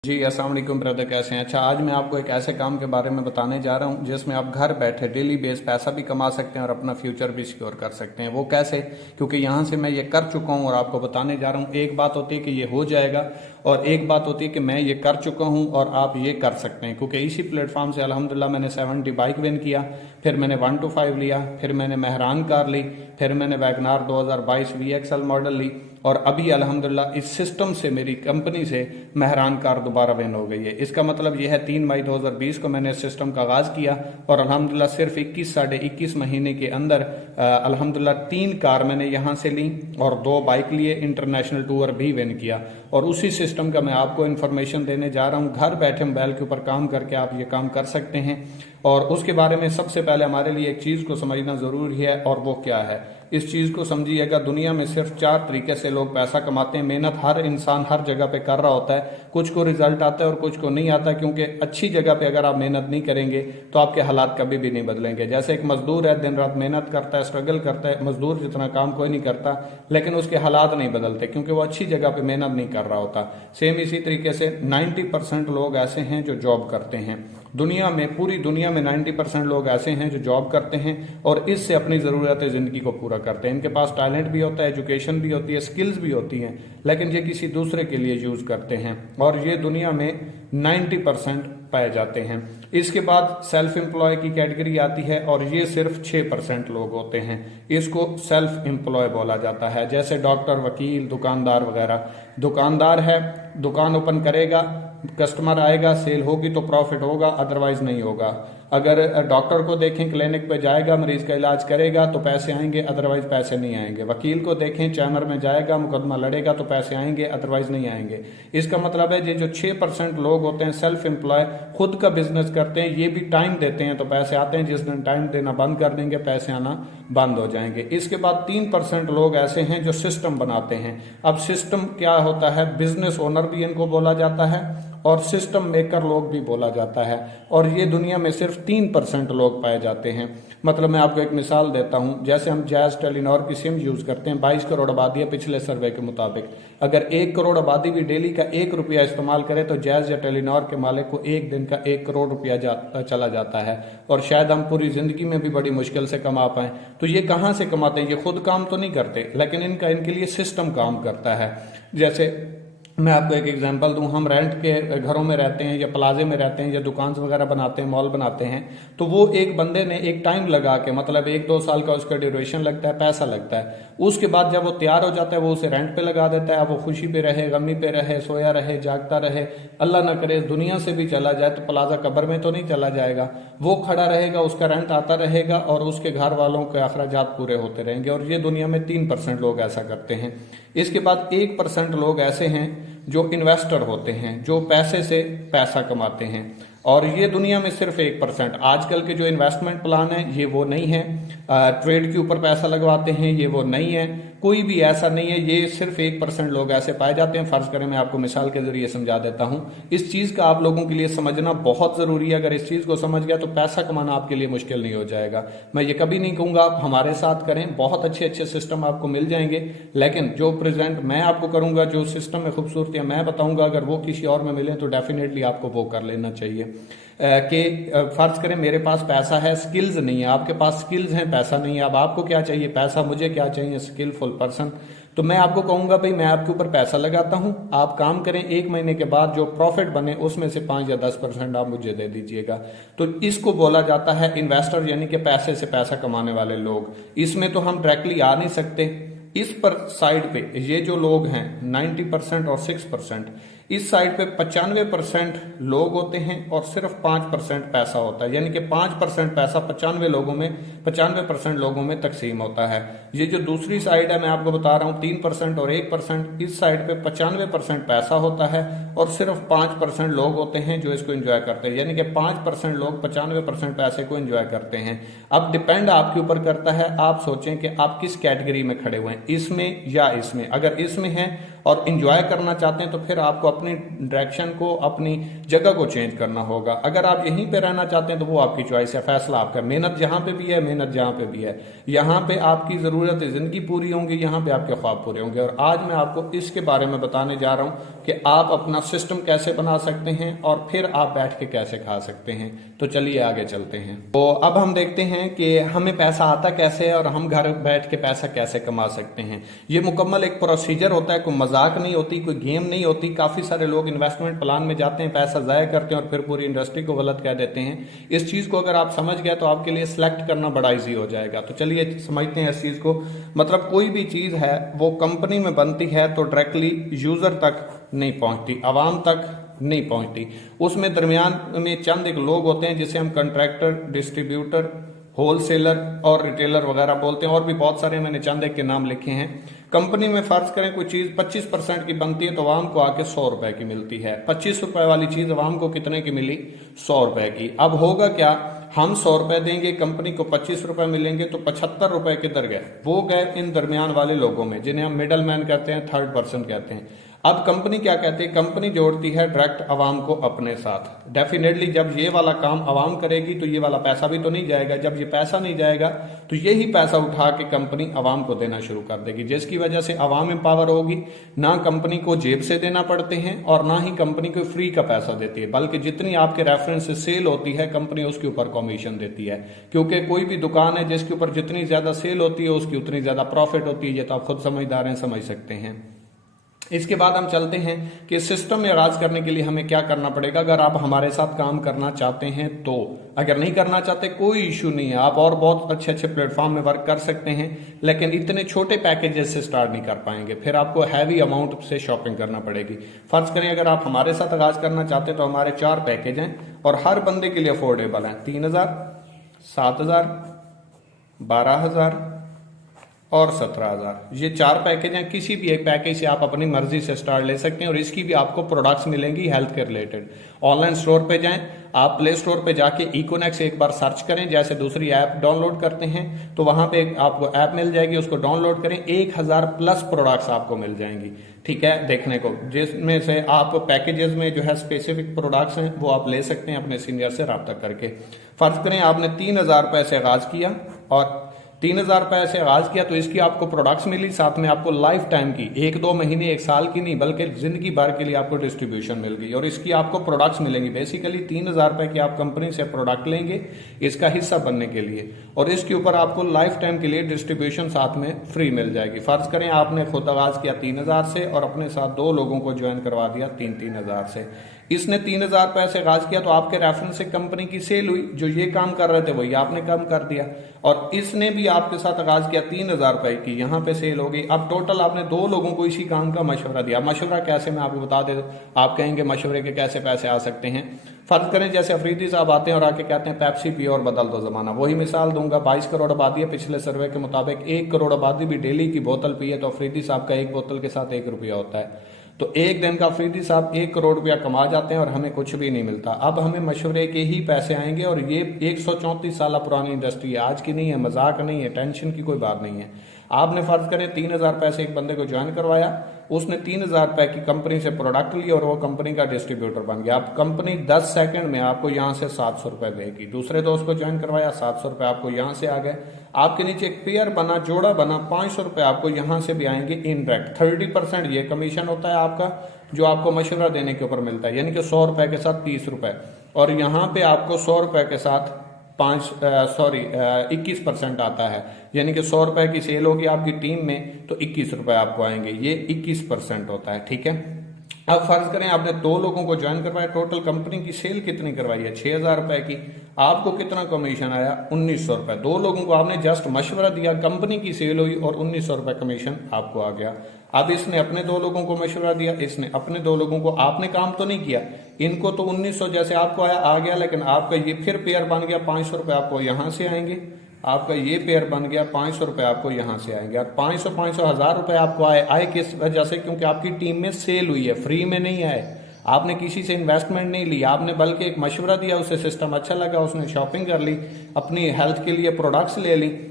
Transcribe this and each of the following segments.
जी अस्सलाम वालेकुम ब्रदर, कैसे हैं? अच्छा, आज मैं आपको एक ऐसे काम के बारे में बताने जा रहा हूं जिसमें आप घर बैठे डेली बेस पैसा भी कमा सकते हैं और अपना फ्यूचर भी सिक्योर कर सकते हैं। वो कैसे? क्योंकि यहां से मैं ये कर चुका हूं और आपको बताने जा रहा हूं। एक बात होती है कि ये हो जाएगा और एक बात होती है कि मैं ये कर चुका हूं और आप ये कर सकते हैं। क्योंकि इसी प्लेटफॉर्म से अल्हम्दुलिल्लाह मैंने 70 बाइक विन किया, फिर मैंने 125 लिया, फिर मैंने मेहरान कार ली, फिर मैंने वैगनार 2022 VXL मॉडल ली और अभी अल्हम्दुलिल्लाह इस सिस्टम से, मेरी कंपनी से मेहरान कार दोबारा विन हो गई है। इसका मतलब यह है 3 मई 2020 को मैंने इस सिस्टम का आगाज किया और अल्हम्दुलिल्लाह सिर्फ 21 साढ़े 21 महीने के अंदर अल्हम्दुलिल्लाह 3 कार मैंने यहां से ली और 2 बाइक लिए, इंटरनेशनल टूर भी विन किया। और उसी सिस्टम का मैं आपको इन्फॉर्मेशन देने जा रहा हूं। घर बैठे मोबाइल के ऊपर काम करके आप ये काम कर सकते हैं। और उसके बारे में सबसे पहले हमारे लिए एक चीज को समझना जरूरी है और वो क्या है। इस चीज को समझिएगा, दुनिया में सिर्फ 4 तरीके से लोग पैसा कमाते हैं। मेहनत हर इंसान हर जगह पे कर रहा होता है, कुछ को रिजल्ट आता है और कुछ को नहीं आता। क्योंकि अच्छी जगह पे अगर आप मेहनत नहीं करेंगे तो आपके हालात कभी भी नहीं बदलेंगे। जैसे एक मजदूर है, दिन रात मेहनत करता है, स्ट्रगल करता है, मजदूर जितना काम कोई नहीं करता, लेकिन उसके हालात नहीं बदलते क्योंकि वो अच्छी जगह पे मेहनत नहीं कर रहा होता। सेम इसी तरीके से 90% लोग ऐसे हैं जो जॉब करते हैं। दुनिया में, पूरी दुनिया में 90% लोग ऐसे हैं जो जॉब करते हैं और इससे अपनी ज़रूरत जिंदगी को पूरा करते हैं। इनके पास टैलेंट भी होता है, एजुकेशन भी होती है, स्किल्स भी होती हैं, लेकिन ये किसी दूसरे के लिए यूज करते हैं और ये दुनिया में 90% पाए जाते हैं। इसके बाद सेल्फ एम्प्लॉय की कैटेगरी आती है और ये सिर्फ 6% लोग होते हैं। इसको सेल्फ एम्प्लॉय बोला जाता है। जैसे डॉक्टर, वकील, दुकानदार वगैरह। दुकानदार है, दुकान ओपन करेगा, कस्टमर आएगा, सेल होगी तो प्रॉफिट होगा, अदरवाइज नहीं होगा। अगर डॉक्टर को देखें, क्लिनिक पे जाएगा, मरीज का इलाज करेगा तो पैसे आएंगे, अदरवाइज पैसे नहीं आएंगे। वकील को देखें, चैम्बर में जाएगा, मुकदमा लड़ेगा तो पैसे आएंगे, अदरवाइज नहीं आएंगे। इसका मतलब है ये जो 6% लोग होते हैं सेल्फ एम्प्लॉय, खुद का बिजनेस करते हैं, ये भी टाइम देते हैं तो पैसे आते हैं। जिस दिन टाइम देना बंद कर देंगे पैसे आना बंद हो जाएंगे। इसके बाद 3% लोग ऐसे हैं जो सिस्टम बनाते हैं। अब सिस्टम क्या होता है? बिजनेस ओनर भी इनको बोला जाता है और सिस्टम मेकर लोग भी बोला जाता है और ये दुनिया में सिर्फ 3% लोग पाए जाते हैं। मतलब मैं आपको एक मिसाल देता हूं। जैसे हम जैज, टेलीनॉर की सिम यूज करते हैं, 22 करोड़ आबादी है पिछले सर्वे के मुताबिक। अगर 1 करोड़ आबादी भी डेली का 1 रुपया इस्तेमाल करे तो जैज या टेलीनॉर के मालिक को एक दिन का 1 करोड़ रुपया चला जाता है और शायद हम पूरी जिंदगी में भी बड़ी मुश्किल से कमा पाए। तो ये कहां से कमाते हैं? ये खुद काम तो नहीं करते, लेकिन इनके लिए सिस्टम काम करता है। जैसे मैं आपको एक एग्जांपल दूं, हम रेंट के घरों में रहते हैं या प्लाजे में रहते हैं या दुकान वगैरह बनाते हैं, मॉल बनाते हैं, तो वो एक बंदे ने एक टाइम लगा के, मतलब 1-2 साल का उसका ड्यूरेशन लगता है, पैसा लगता है। उसके बाद जब वो तैयार हो जाता है वो उसे रेंट पे लगा देता है। अब वो खुशी पे रहे, गमी पे रहे, सोया रहे, जागता रहे, अल्लाह ना करे दुनिया से भी चला जाए तो प्लाजा कब्र में तो नहीं चला जाएगा। वो खड़ा रहेगा, उसका रेंट आता रहेगा और उसके घर वालों के अखराजात पूरे होते रहेंगे। और ये दुनिया में 3% लोग ऐसा करते हैं। इसके बाद 1% लोग ऐसे हैं जो इन्वेस्टर होते हैं, जो पैसे से पैसा कमाते हैं और ये दुनिया में सिर्फ 1%। आजकल के जो इन्वेस्टमेंट प्लान है ये वो नहीं है, ट्रेड के ऊपर पैसा लगवाते हैं ये वो नहीं है, कोई भी ऐसा नहीं है। ये सिर्फ 1% लोग ऐसे पाए जाते हैं। फर्ज करें, मैं आपको मिसाल के जरिए समझा देता हूं। इस चीज का आप लोगों के लिए समझना बहुत जरूरी है। अगर इस चीज को समझ गया तो पैसा कमाना आपके लिए मुश्किल नहीं हो जाएगा। मैं ये कभी नहीं कहूंगा आप हमारे साथ करें, बहुत अच्छे अच्छे सिस्टम आपको मिल जाएंगे, लेकिन जो प्रेजेंट मैं आपको करूंगा, जो सिस्टम में खूबसूरतियां मैं बताऊंगा, अगर वो किसी और में मिले तो डेफिनेटली आपको वो कर लेना चाहिए। कि फर्ज करें मेरे पास पैसा है, स्किल्स नहीं है, आपके पास स्किल्स हैं, पैसा नहीं है। अब आपको क्या चाहिए? पैसा। मुझे क्या चाहिए? Skilful person. तो मैं आपको कहूंगा भाई मैं आपके ऊपर पैसा लगाता हूं, आप काम करें, 1 महीने के बाद जो प्रॉफिट बने उसमें से 5 या 10% आप मुझे दे दीजिएगा। तो इसको बोला जाता है इन्वेस्टर, यानी कि पैसे से पैसा कमाने वाले लोग। इसमें तो हम डायरेक्टली आ नहीं सकते। इस पर साइड पे ये जो लोग हैं 90% और 6%, इस साइड पे 95% लोग होते हैं और सिर्फ 5% पैसा होता है। यानी कि 5% पैसा 95% लोगों में तकसीम होता है। ये जो दूसरी साइड है मैं आपको बता रहा हूँ, 3% और 1%, इस साइड पे 95% पैसा होता है और सिर्फ 5% लोग होते हैं जो इसको एंजॉय करते हैं। यानी कि 5% लोग 95% पैसे को एंजॉय करते हैं। अब डिपेंड आपके ऊपर करता है, आप सोचें कि आप किस कैटेगरी में खड़े हुए हैं, इसमें या इसमें। अगर इसमें हैं और इंजॉय करना चाहते हैं तो फिर आपको अपनी डायरेक्शन को, अपनी जगह को चेंज करना होगा। अगर आप यहीं पे रहना चाहते हैं तो वो आपकी चॉइस है, फैसला आपका। मेहनत जहां पे भी है, मेहनत जहां पे भी है, यहाँ पे आपकी जरूरत जिंदगी पूरी होंगी, यहाँ पे आपके ख्वाब पूरे होंगे। और आज मैं आपको इसके बारे में बताने जा रहा हूं कि आप अपना सिस्टम कैसे बना सकते हैं और फिर आप बैठ के कैसे खा सकते हैं। तो चलिए आगे चलते हैं। तो अब हम देखते हैं कि हमें पैसा आता कैसे है और हम घर बैठ के पैसा कैसे कमा सकते हैं। ये मुकम्मल एक प्रोसीजर होता है, कोई मजाक नहीं होती, कोई गेम नहीं होती। काफी सारे लोग इन्वेस्टमेंट प्लान में जाते हैं, पैसा जाया करते हैं और फिर पूरी इंडस्ट्री को गलत कह देते हैं। इस चीज को अगर आप समझ गए तो आपके लिए सिलेक्ट करना बड़ा इजी हो जाएगा। तो चलिए समझते हैं इस चीज को। मतलब कोई भी चीज है वो कंपनी में बनती है तो डायरेक्टली यूजर तक नहीं पहुंचती, आवाम तक नहीं पहुंचती। उसमें दरमियान में चंद एक लोग होते हैं जिसे हम कंट्रैक्टर, डिस्ट्रीब्यूटर, होलसेलर और रिटेलर वगैरह बोलते हैं। और भी बहुत सारे मैंने चंद एक के नाम लिखे हैं। कंपनी में फर्ज करें कोई चीज 25% की बनती है तो आवाम को आके 100 रुपए की मिलती है। 25 रुपए वाली चीज आवाम को कितने की मिली? 100 रुपए की। अब होगा क्या, हम 100 रुपए देंगे, कंपनी को 25 रुपए मिलेंगे, तो 75 रुपए किधर गए? वो गए इन दरमियान वाले लोगों में, जिन्हें हम मिडल मैन कहते हैं, थर्ड पर्सन कहते हैं। अब कंपनी क्या कहती है? कंपनी जोड़ती है डायरेक्ट आवाम को अपने साथ। डेफिनेटली जब ये वाला काम आवाम करेगी तो ये वाला पैसा भी तो नहीं जाएगा। जब ये पैसा नहीं जाएगा तो यही पैसा उठा के कंपनी आवाम को देना शुरू कर देगी, जिसकी वजह से आवाम एम्पावर होगी। ना कंपनी को जेब से देना पड़ते हैं और ना ही कंपनी को फ्री का पैसा देती है, बल्कि जितनी आपके रेफरेंस से सेल होती है कंपनी उसके ऊपर कमीशन देती है। क्योंकि कोई भी दुकान है जिसके ऊपर जितनी ज्यादा सेल होती है उसकी उतनी ज्यादा प्रॉफिट होती है। ये तो आप खुद समझदार हैं, समझ सकते हैं। इसके बाद हम चलते हैं कि सिस्टम में आगाज करने के लिए हमें क्या करना पड़ेगा अगर आप हमारे साथ काम करना चाहते हैं तो। अगर नहीं करना चाहते कोई इश्यू नहीं है, आप और बहुत अच्छे अच्छे प्लेटफॉर्म में वर्क कर सकते हैं, लेकिन इतने छोटे पैकेजेस से स्टार्ट नहीं कर पाएंगे। फिर आपको हैवी अमाउंट से शॉपिंग करना पड़ेगी। फर्ज करें अगर आप हमारे साथ आगाज करना चाहते हैं तो हमारे 4 पैकेज हैं और हर बंदे के लिए अफोर्डेबल हैं। 3000, 7000, 12000 और 17000। ये 4 पैकेज हैं। किसी भी एक पैकेज से आप अपनी मर्जी से स्टार्ट ले सकते हैं और इसकी भी आपको प्रोडक्ट्स मिलेंगी हेल्थ के रिलेटेड। ऑनलाइन स्टोर पे जाएं, आप प्ले स्टोर पे जाके इकोनेक्स एक बार सर्च करें, जैसे दूसरी ऐप डाउनलोड करते हैं तो वहां पे आपको ऐप मिल जाएगी, उसको डाउनलोड करें। 1000 प्लस प्रोडक्ट्स आपको मिल जाएंगी, ठीक है, देखने को, जिसमें से आप पैकेजेस में जो है स्पेसिफिक प्रोडक्ट्स हैं वो आप ले सकते हैं अपने सीनियर से रब्ता करके। फर्ज करें आपने 3000 रुपए से आगाज किया और 3000 रुपए से आगाज किया तो इसकी आपको प्रोडक्ट्स मिली, साथ में आपको लाइफ टाइम की, 1-2 महीने 1 साल की नहीं बल्कि जिंदगी भर के लिए आपको डिस्ट्रीब्यूशन मिल गई और इसकी आपको प्रोडक्ट्स मिलेंगी। बेसिकली 3000 रुपए की आप कंपनी से प्रोडक्ट लेंगे इसका हिस्सा बनने के लिए और इसके ऊपर आपको लाइफ टाइम के लिए डिस्ट्रीब्यूशन साथ में फ्री मिल जाएगी। फर्ज करें आपने खुद आगाज किया 3000 से और अपने साथ 2 लोगों को ज्वाइन करवा दिया 3-3000 से। इसने 3000 रुपए से आगाज किया तो आपके रेफरेंस से कंपनी की सेल हुई, जो ये काम कर रहे थे वही आपने कम कर दिया और इसने भी आपके साथ आगाज किया 3000 रुपए की, यहाँ पे सेल हो गई। अब टोटल आपने 2 लोगों को इसी काम का मशवरा दिया। मशवरा कैसे, मैं आपको बता दे, आप कहेंगे मशवरे के कैसे पैसे आ सकते हैं। फर्ज करें जैसे अफरीदी साहब आते हैं और आके कहते हैं पेप्सी पियो और बदल दो जमाना। वही मिसाल दूंगा, 22 करोड़ आबादी है, पिछले सर्वे के मुताबिक 1 करोड़ आबादी भी डेली की बोतल पिए तो अफरीदी साहब का एक बोतल के साथ 1 रुपया होता है। तो एक दिन का अफरीदी साहब 1 करोड़ रुपया कमा जाते हैं और हमें कुछ भी नहीं मिलता। अब हमें मशवरे के ही पैसे आएंगे और ये 134 साल पुरानी इंडस्ट्री है, आज की नहीं है, मजाक नहीं है, टेंशन की कोई बात नहीं है। आपने फर्ज करें 3000 पैसे एक बंदे को ज्वाइन करवाया, उसने 3000 रुपए की कंपनी से प्रोडक्ट लिया और वो कंपनी का डिस्ट्रीब्यूटर बन गया। अब कंपनी 10 सेकंड में आपको यहां से 700 रुपए देगी। दूसरे दोस्त को ज्वाइन करवाया, 700 रुपए आपको यहां से आ गए। आपके नीचे एक पेयर बना, जोड़ा बना, 500 रुपए आपको यहां से भी आएंगे इनडायरेक्ट। 30% ये कमीशन होता है आपका जो आपको मशवरा देने के ऊपर मिलता है, यानी कि 100 रुपए के साथ 30 रुपए और यहाँ पे आपको 100 रुपए के साथ 21% आता है, यानी कि 100 रुपए की सेल होगी आपकी टीम में तो 21 रुपए आपको आएंगे। ये 21% होता है, ठीक है। अब फर्ज करें आपने 2 लोगों को ज्वाइन करवाया, टोटल कंपनी की सेल कितनी करवाई है? 6000 रुपए की। आपको कितना कमीशन आया? 1900 रुपए। 2 लोगों को आपने जस्ट मशवरा दिया, कंपनी की सेल हुई और 1900 रुपए कमीशन आपको आ गया। अब इसने अपने 2 लोगों को मशवरा दिया, इसने अपने 2 लोगों को, आपने काम तो नहीं किया, इनको तो 1900 जैसे आपको आया आ गया, लेकिन आपका ये फिर पेयर बन गया, 500 रुपए आपको यहां से आएंगे, आपका ये पेयर बन गया, 500 रुपए आपको यहां से आएंगे और 500 1000 रुपए आपको आए किस वजह से? क्योंकि आपकी टीम में सेल हुई है, फ्री में नहीं आए। आपने किसी से इन्वेस्टमेंट नहीं ली, आपने बल्कि एक मशवरा दिया, उसे सिस्टम अच्छा लगा, उसने शॉपिंग कर ली, अपनी हेल्थ के लिए प्रोडक्ट्स ले ली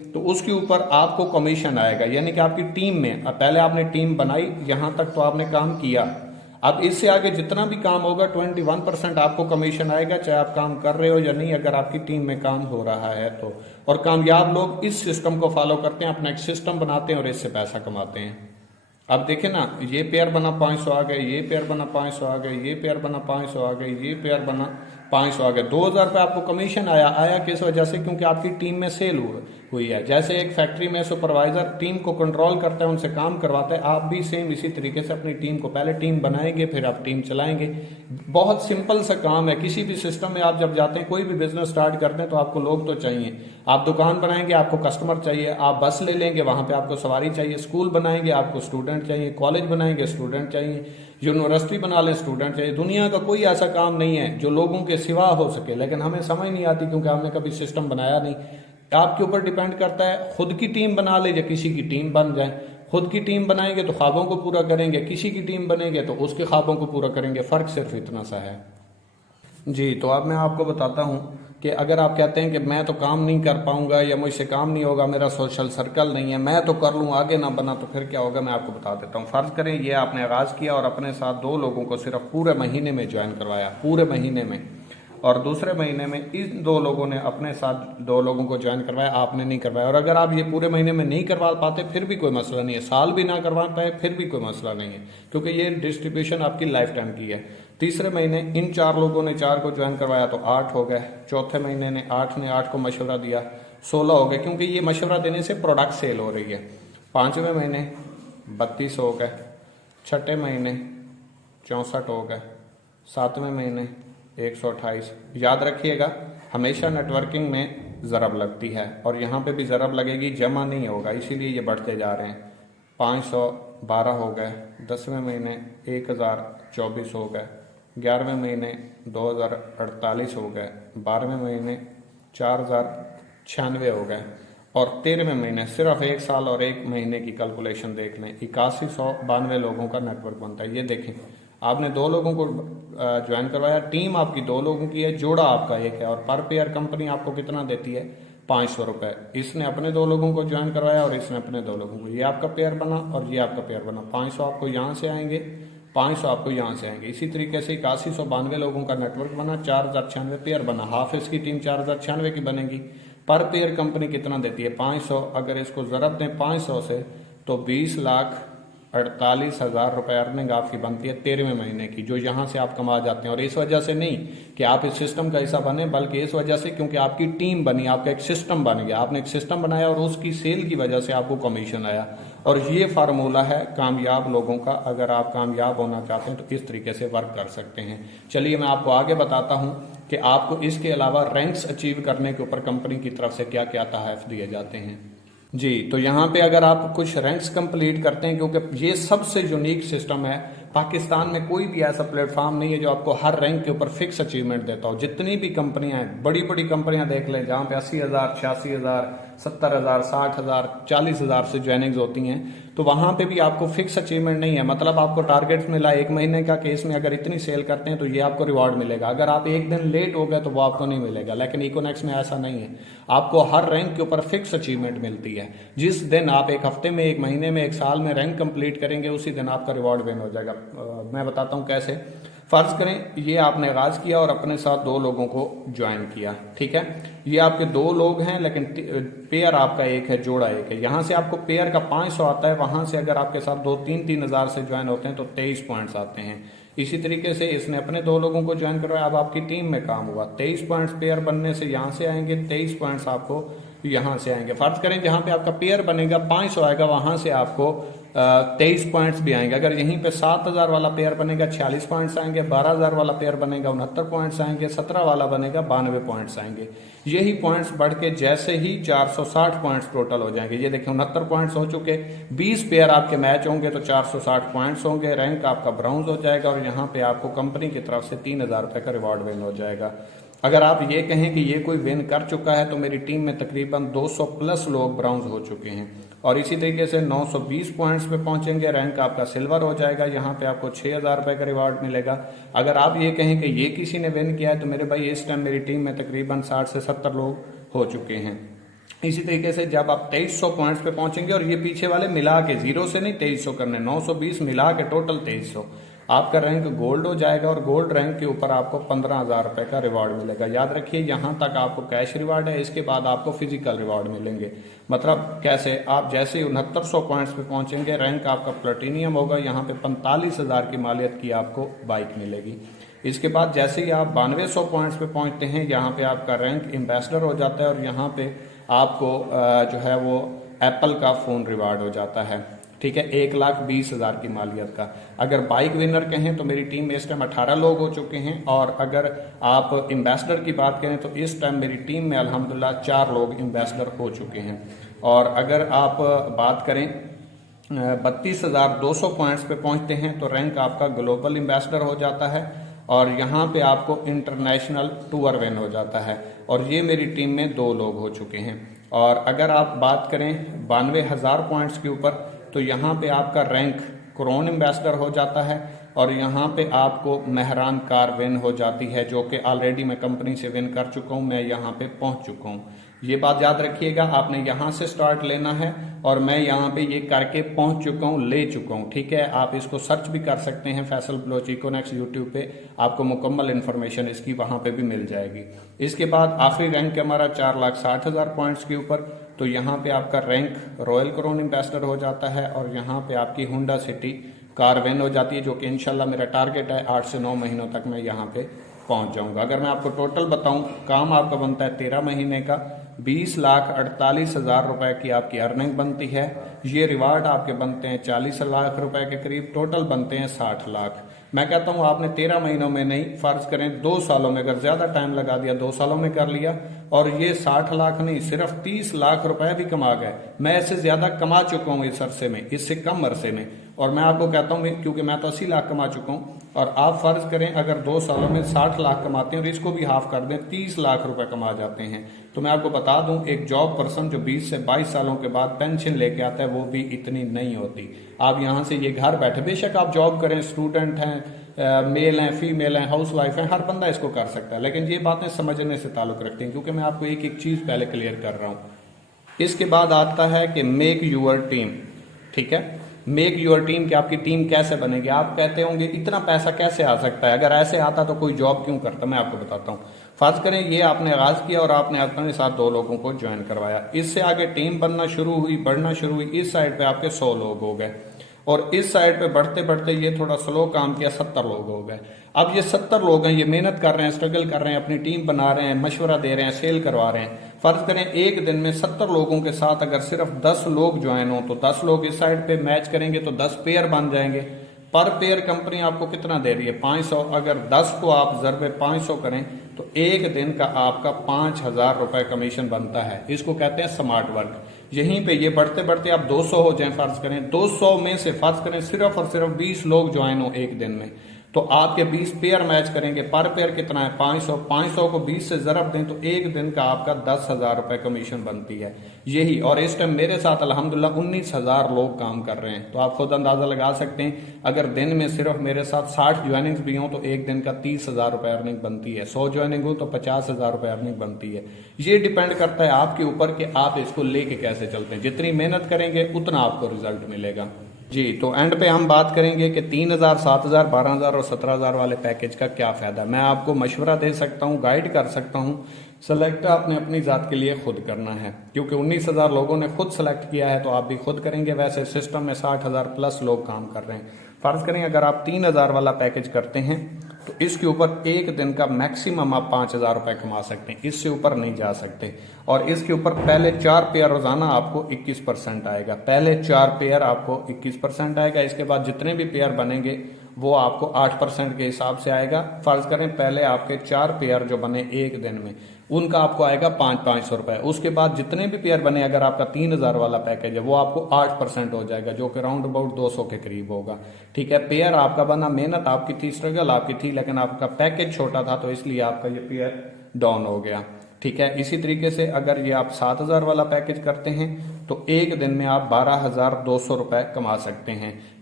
तो उसके ऊपर आपको कमीशन आएगा। यानी कि आपकी टीम में, पहले आपने टीम बनाई, यहां तक तो आपने काम किया, अब इससे आगे जितना भी काम होगा 21% आपको कमीशन आएगा, चाहे आप काम कर रहे हो या नहीं, अगर आपकी टीम में काम हो रहा है तो। और कामयाब लोग इस सिस्टम को फॉलो करते हैं, अपना एक सिस्टम बनाते हैं और इससे पैसा कमाते हैं। अब देखें ना, ये पेयर बना 500 आ गए, ये पेयर बना 500 आ गए, ये पेयर बना 500 आ गए, ये पेयर बना 500 आ गए, 2000 रुपये आपको कमीशन आया किस वजह से? क्योंकि आपकी टीम में सेल हुई है। जैसे एक फैक्ट्री में सुपरवाइजर टीम को कंट्रोल करता है, उनसे काम करवाता है, आप भी सेम इसी तरीके से अपनी टीम को पहले टीम बनाएंगे, फिर आप टीम चलाएंगे। बहुत सिंपल सा काम है। किसी भी सिस्टम में आप जब जाते हैं, कोई भी बिजनेस स्टार्ट करते हैं, तो आपको लोग तो चाहिए। आप दुकान बनाएंगे, आपको कस्टमर चाहिए। आप बस ले लेंगे, वहां पे आपको सवारी चाहिए। स्कूल बनाएंगे, आपको स्टूडेंट चाहिए। कॉलेज बनाएंगे, स्टूडेंट चाहिए। यूनिवर्सिटी बना ले, स्टूडेंट चाहिए। दुनिया का कोई ऐसा काम नहीं है जो लोगों के सिवा हो सके, लेकिन हमें समझ नहीं आती क्योंकि हमने कभी सिस्टम बनाया नहीं। आपके ऊपर डिपेंड करता है, खुद की टीम बना ले या किसी की टीम बन जाए। खुद की टीम बनाएंगे तो ख्वाबों को पूरा करेंगे, किसी की टीम बनेंगे तो उसके ख्वाबों को पूरा करेंगे। फर्क सिर्फ इतना सा है जी। तो अब मैं आपको बताता हूं कि अगर आप कहते हैं कि मैं तो काम नहीं कर पाऊंगा या मुझसे काम नहीं होगा, मेरा सोशल सर्कल नहीं है, मैं तो कर लूँ, आगे ना बना, तो फिर क्या होगा मैं आपको बता देता हूँ। फर्ज करें ये आपने आगाज किया और अपने साथ 2 लोगों को सिर्फ पूरे महीने में ज्वाइन करवाया, पूरे महीने में, और दूसरे महीने में इन 2 लोगों ने अपने साथ 2 लोगों को ज्वाइन करवाया, आपने नहीं करवाया। और अगर आप ये पूरे महीने में नहीं करवा पाते फिर भी कोई मसला नहीं है, साल भी ना करवा पाए फिर भी कोई मसला नहीं है, क्योंकि ये डिस्ट्रीब्यूशन आपकी लाइफ टाइम की है। तीसरे महीने इन 4 लोगों ने 4 को ज्वाइन करवाया तो 8 हो गए। चौथे महीने ने 8 को मशवरा दिया, 16 हो गए, क्योंकि ये मशवरा देने से प्रोडक्ट सेल हो रही है। 5वें महीने 32 हो गए। 6ठे महीने 64 हो गए। 7वें महीने 128। याद रखिएगा, हमेशा नेटवर्किंग में ज़रब लगती है और यहाँ पे भी ज़रब लगेगी, जमा नहीं होगा, इसीलिए ये बढ़ते जा रहे हैं। 512 हो गए। 10वें महीने 1024 हो गए। 11वें महीने 2048 हो गए। 12वें महीने 4096 हो गए। और 13वें महीने, सिर्फ 1 साल और 1 महीने की कैलकुलेशन देख लें, 8192 लोगों का नेटवर्क बनता है। ये देखें, आपने 2 लोगों को ज्वाइन करवाया, टीम आपकी 2 लोगों की है, जोड़ा आपका 1 है, और पर पेयर कंपनी आपको कितना देती है? 500 रुपए। इसने अपने 2 लोगों को ज्वाइन करवाया और इसने अपने 2 लोगों को, ये आपका पेयर बना और ये आपका पेयर बना। 500 आपको यहाँ से आएंगे, 500 आपको यहाँ से आएंगे। इसी तरीके से 8192 लोगों का नेटवर्क बना, 4096 पेयर बना। हाफिज की टीम 4096 की बनेगी। पर पेयर कंपनी कितना देती है? 500। अगर इसको ज़रब दें 500 से तो 20,48,000 रुपए अर्निंग आपकी बनती है 13वें महीने की, जो यहाँ से आप कमा जाते हैं। और इस वजह से नहीं कि आप इस सिस्टम का हिस्सा बने, बल्कि इस वजह से क्योंकि आपकी टीम बनी, आपका एक सिस्टम बन गया, आपने एक सिस्टम बनाया और उसकी सेल की वजह से आपको कमीशन आया। और ये फार्मूला है कामयाब लोगों का। अगर आप कामयाब होना चाहते हैं तो इस तरीके से वर्क कर सकते हैं। चलिए मैं आपको आगे बताता हूँ कि आपको इसके अलावा रैंक्स अचीव करने के ऊपर कंपनी की तरफ से क्या क्या तहफ़ दिए जाते हैं। जी, तो यहाँ पे अगर आप कुछ रैंक्स कंप्लीट करते हैं, क्योंकि ये सबसे यूनिक सिस्टम है, पाकिस्तान में कोई भी ऐसा प्लेटफॉर्म नहीं है जो आपको हर रैंक के ऊपर फिक्स अचीवमेंट देता हो। जितनी भी कंपनियां हैं, बड़ी बड़ी कंपनियां देख लें, जहाँ पे 80,000, 86,000, 70,000, 60,000, 40,000 से ज्वाइनिंग्स होती हैं, तो वहां पे भी आपको फिक्स अचीवमेंट नहीं है। मतलब आपको टारगेट मिला 1 महीने का, केस में अगर इतनी सेल करते हैं तो ये आपको रिवॉर्ड मिलेगा। अगर आप 1 दिन लेट हो गए तो वो आपको नहीं मिलेगा। लेकिन इकोनेक्स में ऐसा नहीं है, आपको हर रैंक के ऊपर फिक्स अचीवमेंट मिलती है। जिस दिन आप 1 हफ्ते में, 1 महीने में, 1 साल में रैंक कंप्लीट करेंगे, उसी दिन आपका रिवॉर्ड विन हो जाएगा। मैं बताता हूँ कैसे। फर्ज करें ये आपने आगाज किया और अपने साथ 2 लोगों को ज्वाइन किया, ठीक है। ये आपके 2 लोग हैं, लेकिन पेयर आपका 1 है, जोड़ा 1 है। यहां से आपको पेयर का 500 आता है, वहां से अगर आपके साथ 2-3 हज़ार से ज्वाइन होते हैं तो 23 पॉइंट्स आते हैं। इसी तरीके से इसने अपने 2 लोगों को ज्वाइन करवाया, अब आपकी टीम में काम हुआ। 23 पॉइंट्स पेयर बनने से यहां से आएंगे, 23 पॉइंट्स आपको यहां से आएंगे। फर्ज करें जहां पे आपका पेयर बनेगा 500 आएगा, वहां से आपको 23 पॉइंट्स भी आएंगे। अगर यहीं पे 7,000 वाला पेयर बनेगा 46 पॉइंट्स आएंगे, 12,000 वाला पेयर बनेगा 69 पॉइंट्स आएंगे, 17 वाला बनेगा 92 पॉइंट्स आएंगे। यही पॉइंट्स बढ़ के जैसे ही 460 पॉइंट्स टोटल हो जाएंगे। ये देखिए 69 पॉइंट्स हो चुके, 20 पेयर आपके मैच होंगे तो 460 पॉइंट्स होंगे, रैंक आपका ब्राउन्ज हो जाएगा और यहाँ पे आपको कंपनी की तरफ से 3,000 रुपए का रिवॉर्ड विन हो जाएगा। अगर आप ये कहें कि ये कोई विन कर चुका है तो मेरी टीम में तकरीबन 200 प्लस लोग ब्राउन्ज हो चुके हैं। और इसी तरीके से 920 पॉइंट्स पे पहुंचेंगे, रैंक आपका सिल्वर हो जाएगा, यहाँ पे आपको 6,000 रुपए का रिवॉर्ड मिलेगा। अगर आप ये कहें कि ये किसी ने विन किया है तो मेरे भाई इस टाइम मेरी टीम में तकरीबन 60 से 70 लोग हो चुके हैं। इसी तरीके से जब आप 2300 पॉइंट्स पे पहुंचेंगे, और ये पीछे वाले मिला के, जीरो से नहीं 2300 करने, 920 मिला के टोटल 2300, आपका रैंक गोल्ड हो जाएगा। और गोल्ड रैंक के ऊपर आपको 15,000 रुपए का रिवॉर्ड मिलेगा। याद रखिए, यहां तक आपको कैश रिवॉर्ड है, इसके बाद आपको फिजिकल रिवॉर्ड मिलेंगे। मतलब कैसे, आप जैसे ही 6900 पॉइंट्स पे पहुंचेंगे, रैंक आपका प्लेटिनियम होगा, यहाँ पे 45,000 की मालियत की आपको बाइक मिलेगी। इसके बाद जैसे ही आप 9200 पॉइंट्स पे पहुंचते हैं, यहाँ पे आपका रैंक एम्बेसडर हो जाता है, और यहाँ पे आपको जो है वो एप्पल का फोन रिवार्ड हो जाता है। ठीक है, 1,20,000 की मालियत का। अगर बाइक विनर कहें तो मेरी टीम में इस टाइम 18 लोग हो चुके हैं, और अगर आप एम्बेसडर की बात करें तो इस टाइम मेरी टीम में अल्हम्दुलिल्लाह 4 लोग एम्बेसडर हो चुके हैं। और अगर आप बात करें 32,200 पॉइंट्स पे पहुंचते हैं तो रैंक आपका ग्लोबल एम्बेसडर हो जाता है, और यहाँ पे आपको इंटरनेशनल टूर विन हो जाता है। और ये मेरी टीम में 2 लोग हो चुके हैं। और अगर आप बात करें 92,000 पॉइंट्स के ऊपर, तो यहाँ पे आपका रैंक क्रोन एम्बेसडर हो जाता है, और यहाँ पे आपको मेहरान कार विन हो जाती है, जो कि ऑलरेडी मैं कंपनी से विन कर चुका हूँ, मैं यहाँ पे पहुंच चुका हूँ। ये बात याद रखिएगा, आपने यहाँ से स्टार्ट लेना है, और मैं यहाँ पे ये करके पहुंच चुका हूँ, ले चुका हूँ। ठीक है, आप इसको सर्च भी कर सकते हैं, फैसल बलोच इकोनेक्स यूट्यूब पे, आपको मुकम्मल इन्फॉर्मेशन इसकी वहां पे भी मिल जाएगी। इसके बाद आखिरी रैंक है हमारा 4,60,000 पॉइंट्स के ऊपर, तो यहाँ पे आपका रैंक रॉयल क्रोन एम्बेसडर हो जाता है, और यहाँ पे आपकी होंडा सिटी कार विन हो जाती है, जो कि इंशाल्लाह मेरा टारगेट है 8 से 9 महीनों तक मैं यहाँ पे पहुंच जाऊंगा। अगर मैं आपको टोटल बताऊं, काम आपका बनता है 13 महीने का, 20,48,000 रुपए की आपकी अर्निंग बनती है। ये रिवार्ड आपके बनते हैं 40 लाख रुपए के करीब, टोटल बनते हैं 60 लाख। मैं कहता हूं आपने 13 महीनों में नहीं, फर्ज करें 2 सालों में, अगर ज्यादा टाइम लगा दिया 2 सालों में कर लिया, और ये 60 लाख नहीं सिर्फ 30 लाख रुपए भी कमा गए। मैं इससे ज्यादा कमा चुका हूं इस अरसे में, इससे कम अरसे में। और मैं आपको कहता हूं, क्योंकि मैं तो 80 लाख कमा चुका हूं, और आप फर्ज करें अगर 2 सालों में 60 लाख कमाते हैं और इसको भी हाफ कर दें, 30 लाख रुपए कमा जाते हैं। तो मैं आपको बता दूं, एक जॉब पर्सन जो 20 से 22 सालों के बाद पेंशन लेके आता है, वो भी इतनी नहीं होती। आप यहां से ये घर बैठे, बेशक आप जॉब करें, स्टूडेंट हैं, मेल हैं, फीमेल हैं, हाउस वाइफ हैं, हर बंदा इसको कर सकता है, लेकिन ये बातें समझने से ताल्लुक रखती हैं, क्योंकि मैं आपको एक एक चीज पहले क्लियर कर रहा हूं। इसके बाद आता है कि मेक यूर टीम। ठीक है, मेक यूर टीम, कि आपकी टीम कैसे बनेगी। आप कहते होंगे इतना पैसा कैसे आ सकता है, अगर ऐसे आता तो कोई जॉब क्यों करता। मैं आपको बताता हूँ। फर्ज करें ये आपने आगाज किया और आपने अपने साथ 2 लोगों को ज्वाइन करवाया, इससे आगे टीम बनना शुरू हुई, बढ़ना शुरू हुई, इस साइड पे आपके 100 लोग हो गए, और इस साइड पे बढ़ते बढ़ते ये थोड़ा स्लो काम किया, 70 लोग हो गए। अब ये 70 लोग हैं, ये मेहनत कर रहे हैं, स्ट्रगल कर रहे हैं, अपनी टीम बना रहे हैं, मशवरा दे रहे हैं, सेल करवा रहे हैं। फर्ज करें एक दिन में 70 लोगों के साथ अगर सिर्फ 10 लोग ज्वाइन हो, तो 10 लोग इस साइड पे मैच करेंगे तो 10 पेयर बन जाएंगे। पर पेयर कंपनी आपको कितना दे रही है, 500। अगर 10 को आप ज़रबे 500 करें तो एक दिन का आपका 5,000 रुपए कमीशन बनता है। इसको कहते हैं स्मार्ट वर्क। यहीं पे ये बढ़ते बढ़ते आप 200 हो जाए, फर्ज करें 200 में से फर्ज करें सिर्फ और सिर्फ 20 लोग ज्वाइन हो एक दिन में, तो आपके 20 पेयर मैच करेंगे। पर पेयर कितना है, 500। 500 को 20 से ज़रब दें तो एक दिन का आपका 10,000 रुपए कमीशन बनती है यही। और इस टाइम मेरे साथ अल्हम्दुलिल्लाह 19,000 लोग काम कर रहे हैं, तो आप खुद अंदाजा लगा सकते हैं। अगर दिन में सिर्फ मेरे साथ 60 ज्वाइनिंग्स भी हों तो एक दिन का 30,000 रुपए अर्निंग बनती है। 100 ज्वाइनिंग हो तो 50,000 रुपए अर्निंग बनती है। ये डिपेंड करता है आपके ऊपर कि आप इसको लेके कैसे चलते हैं। जितनी मेहनत करेंगे उतना आपको रिजल्ट मिलेगा जी। तो एंड पे हम बात करेंगे कि 3,000, 7,000, 12,000 और 17,000 वाले पैकेज का क्या फायदा। मैं आपको मशवरा दे सकता हूँ, गाइड कर सकता हूँ, सेलेक्ट आपने अपनी जात के लिए खुद करना है, क्योंकि 19,000 लोगों ने खुद सेलेक्ट किया है तो आप भी खुद करेंगे। वैसे सिस्टम में 60,000 प्लस लोग काम कर रहे हैं। फर्ज करें अगर आप 3,000 वाला पैकेज करते हैं तो इसके ऊपर एक दिन का मैक्सिमम आप 5,000 रुपए कमा सकते हैं, इससे ऊपर नहीं जा सकते। और इसके ऊपर पहले 4 पेयर रोजाना आपको 21% आएगा, पहले 4 पेयर आपको 21% आएगा। इसके बाद जितने भी पेयर बनेंगे वो आपको 8% के हिसाब से आएगा। फर्ज करें पहले आपके 4 पेयर जो बने एक दिन में उनका आपको आएगा 500 रुपए। उसके बाद जितने भी पेयर बने, अगर आपका 3,000 वाला पैकेज है वो आपको 8% हो जाएगा, जो कि राउंड अबाउट 200 के करीब होगा। ठीक है, पेयर आपका बना, मेहनत आपकी थी, स्ट्रगल आपकी थी, लेकिन आपका पैकेज छोटा था तो इसलिए आपका ये पेयर डाउन हो गया। ठीक है, इसी तरीके से अगर ये आप 7,000 वाला पैकेज करते हैं तो एक दिन में आप 12,200 रुपए कमा सकते हैं।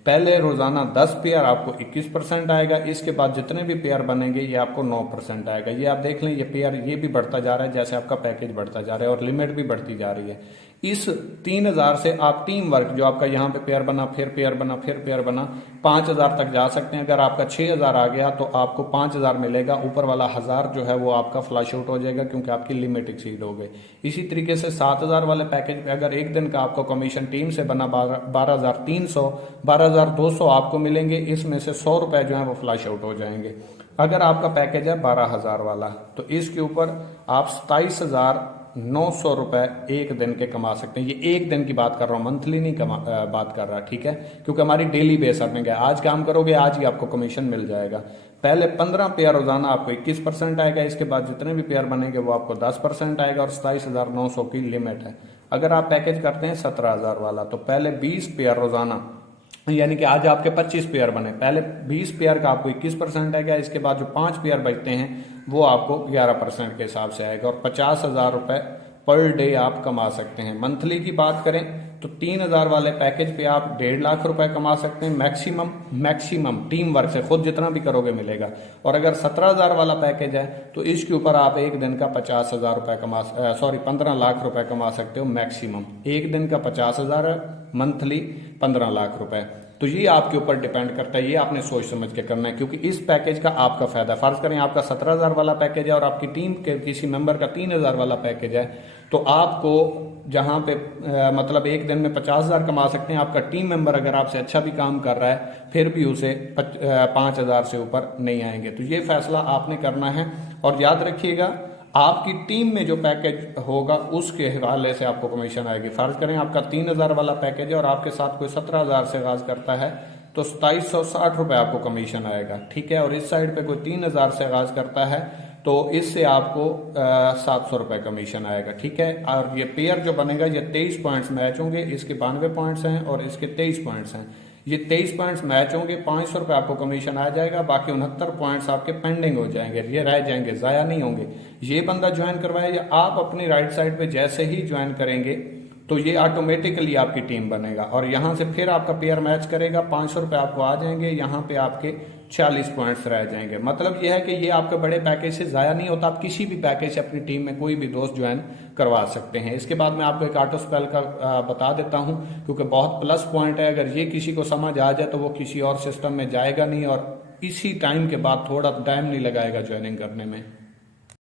पहले रोजाना 10 पेयर आपको 21% आएगा, इसके बाद जितने भी पेयर बनेंगे ये आपको 9% आएगा। ये आप देख लें, ये पेयर ये भी बढ़ता जा रहा है जैसे आपका पैकेज बढ़ता जा रहा है और लिमिट भी बढ़ती जा रही है। इस 3000 से आप टीम वर्क जो आपका यहाँ पे पेयर बना, फिर पेयर बना, फिर पेयर बना, 5000 तक जा सकते हैं। अगर आपका 6000 आ गया तो आपको 5000 मिलेगा, ऊपर वाला 1000 जो है वो आपका फ्लश आउट हो जाएगा क्योंकि आपकी लिमिट एक्सीड हो गई। इसी तरीके से 7000 वाले पैकेज पे अगर एक दिन का आपको कमीशन टीम से बना 12300, 12200 आपको मिलेंगे, इसमें से 100 रुपए जो है वो फ्लश आउट हो जाएंगे। अगर आपका पैकेज है 12000 वाला तो इसके ऊपर आप 27900 रुपए एक दिन के कमा सकते हैं। ये एक दिन की बात कर रहा हूं, मंथली नहीं बात कर रहा, ठीक है, क्योंकि हमारी डेली बेस अर्निंग है। आज काम करोगे आज ही आपको कमीशन मिल जाएगा। पहले 15 पेयर रोजाना आपको 21% आएगा, इसके बाद जितने भी पेयर बनेंगे वो आपको 10% आएगा और 27900 की लिमिट है। अगर आप पैकेज करते हैं 17000 वाला तो पहले 20 पेयर रोजाना, यानी कि आज आपके 25 पेयर बने, पहले 20 पेयर का आपको 21% आएगा, इसके बाद जो 5 पेयर बचते हैं वो आपको 11% के हिसाब से आएगा और 50,000 रुपए पर डे आप कमा सकते हैं। मंथली की बात करें तो 3000 वाले पैकेज पे आप 1.5 लाख रुपए कमा सकते हैं मैक्सिमम टीम वर्क से, खुद जितना भी करोगे मिलेगा। और अगर 17000 वाला पैकेज है तो इसके ऊपर आप एक दिन का 50,000 रुपए 15 लाख रुपए कमा सकते हो मैक्सिमम। एक दिन का 50,000 है, मंथली 15 लाख रुपए। तो ये आपके ऊपर डिपेंड करता है, ये आपने सोच समझ के करना है क्योंकि इस पैकेज का आपका फायदा, फर्ज करें आपका 17000 वाला पैकेज है और आपकी टीम के किसी मेंबर का 3000 वाला पैकेज है तो आपको जहां पे मतलब एक दिन में 50,000 कमा सकते हैं। आपका टीम मेंबर अगर आपसे अच्छा भी काम कर रहा है फिर भी उसे 5000 से ऊपर नहीं आएंगे। तो ये फैसला आपने करना है और याद रखिएगा आपकी टीम में जो पैकेज होगा उसके हवाले से आपको कमीशन आएगी। फर्ज करें आपका 3000 वाला पैकेज है और आपके साथ कोई 17000 से आगाज करता है तो 2760 रुपए आपको कमीशन आएगा, ठीक है। और इस साइड पे कोई 3000 से आगाज करता है तो इससे आपको 700 रुपए कमीशन आएगा, ठीक है। और ये पेयर जो बनेगा ये 23 पॉइंट्स मैच होंगे, इसके 92 पॉइंट्स हैं और इसके 23 पॉइंट्स हैं। ये 23 पॉइंट्स मैच होंगे, 500 रुपए आपको कमीशन आ जाएगा, बाकी 69 पॉइंट्स आपके पेंडिंग हो जाएंगे, ये रह जाएंगे, जाया नहीं होंगे। ये बंदा ज्वाइन करवाए या आप अपनी राइट साइड पे जैसे ही ज्वाइन करेंगे तो ये ऑटोमेटिकली आपकी टीम बनेगा और यहां से फिर आपका पेयर मैच करेगा, 500 रुपए आपको आ जाएंगे, यहाँ पे आपके 40 पॉइंट्स रह जाएंगे। मतलब यह है कि ये आपके बड़े पैकेज से जाया नहीं होता, आप किसी भी पैकेज से अपनी टीम में कोई भी दोस्त ज्वाइन करवा सकते हैं। इसके बाद मैं आपको एक ऑटो स्पेल का बता देता हूं क्योंकि बहुत प्लस पॉइंट है, अगर ये किसी को समझ आ जाए तो वो किसी और सिस्टम में जाएगा नहीं और इसी टाइम के बाद थोड़ा टाइम नहीं लगाएगा ज्वाइनिंग करने में।